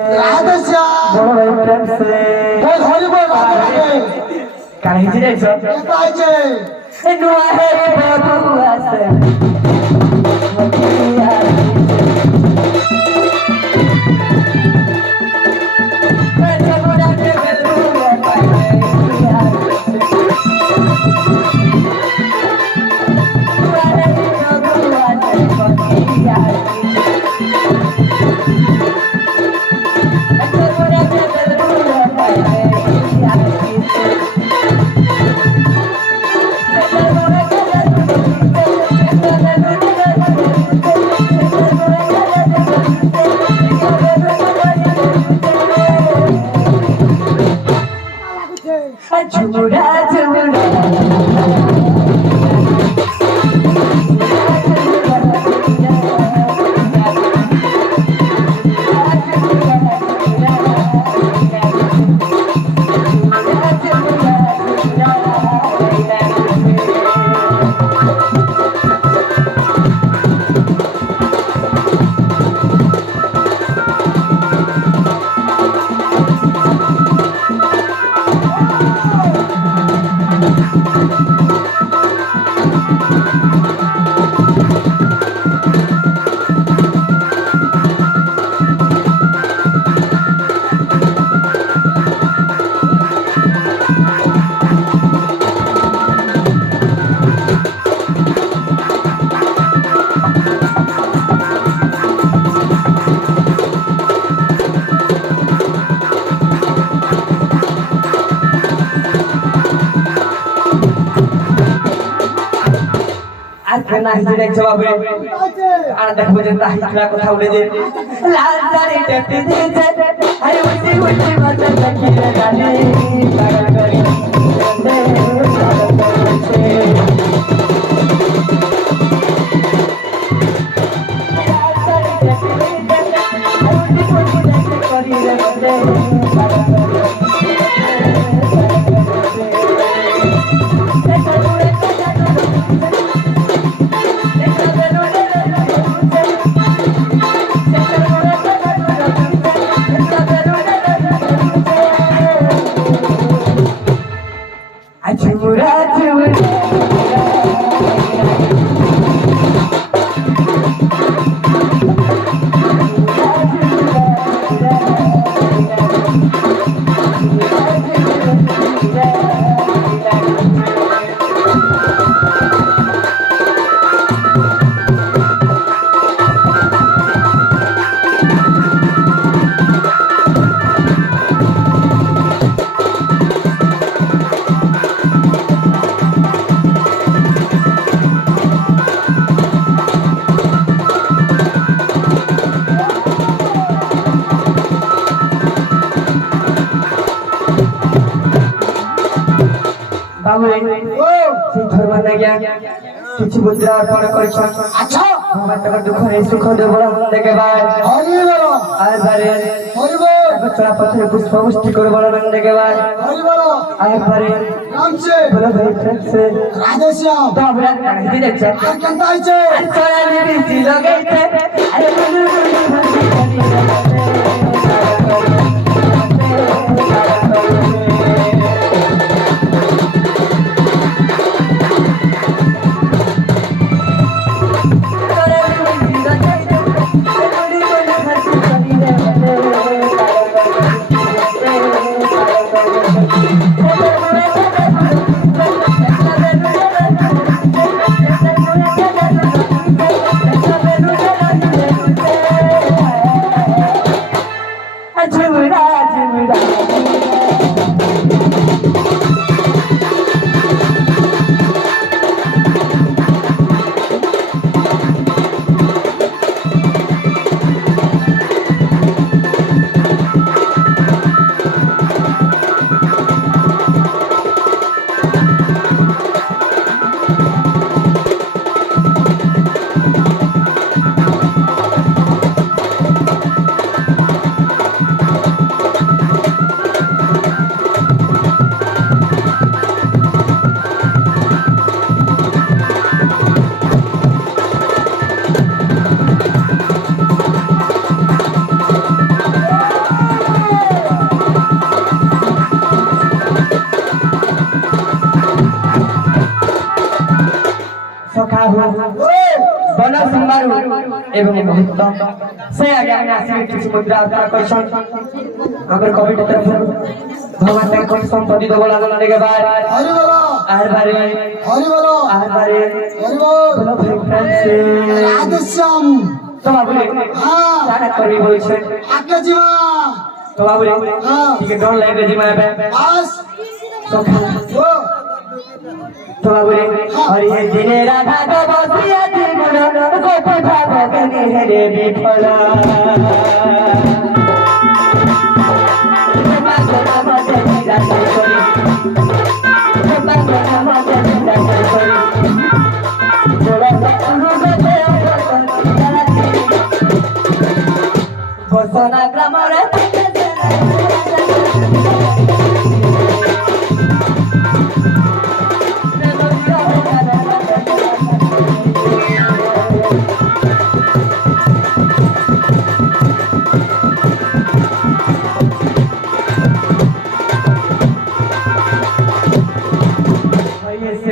রাধে শ্যাম বড় ভাই প্রেম সে বল হরি বল রাধে রাধে কাহি জিরেছ এটা আছে নুয়া হে বাবু আছে झूरा झूरा নাহি জিরেছ বাবু আর দেখবো যে তাহিলা কথা উড়ে দে লাল দাড়ি টেপে দিয়েছে আরে উঠি উঠি মাথা তাকিয়ে গানে পাগল করে झूरा झूरा বাবু সেই ধর্ম গিয়া কিছু মুদ্রা অর্পণ করেছ আচ্ছা আমার টাকা দুঃখ নেই সুখ দেব দেখে ভাই হরি বল আর বারে হরি বল চলা পথে পুষ্প পুষ্টি করে বড় রঙ দেখে ভাই হরি বল আর বারে নাম সে বড় ভাই ফ্রেন্ডসে রাধে শ্যাম তো আমরা কাহিনী দেখছ আর কেনটা আছে আর চলা নিবি লগাইতে আরে বলু ସମ୍ବାରୁ ଏବଂ ମହତ୍ଵ ସେ ଆଜ୍ଞା ଆମେ ଆସିକି କିଛି ମୁଦ୍ରା ଅର୍ପଣ କରିଛନ୍ ଆମର କମିଟି ତରଫରୁ ଭଗବାନ ତାଙ୍କ ସମ୍ପତ୍ତି ଦବ ଲାଗନ ନେगे बार हरि बोलो आर बारे हरि बोलो आर बारे हरि बोल बोलो भाई से राधेश्याम तो बाबूले हाँ सारा करी बोलछे आगे जीवा तो बाबूले हाँ ठीक है डर लगे जी मैं बस सखा ओ तो बाबूले हरि दिने राधा तो बसिया जीवन गोप भाव गने रे विफला Bosona gramore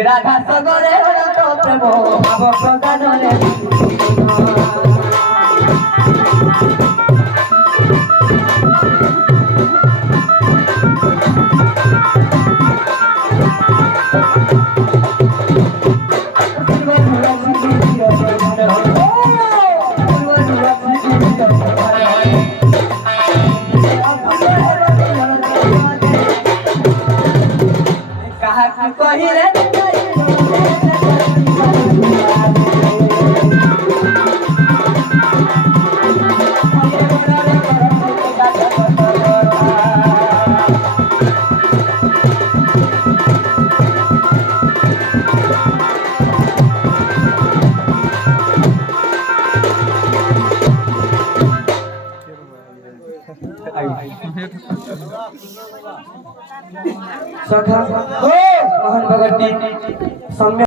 রাধা সগরে তো প্রেম ভাব প্রদানরে কাহা কহিলে सखा मोहन भगवती सम्य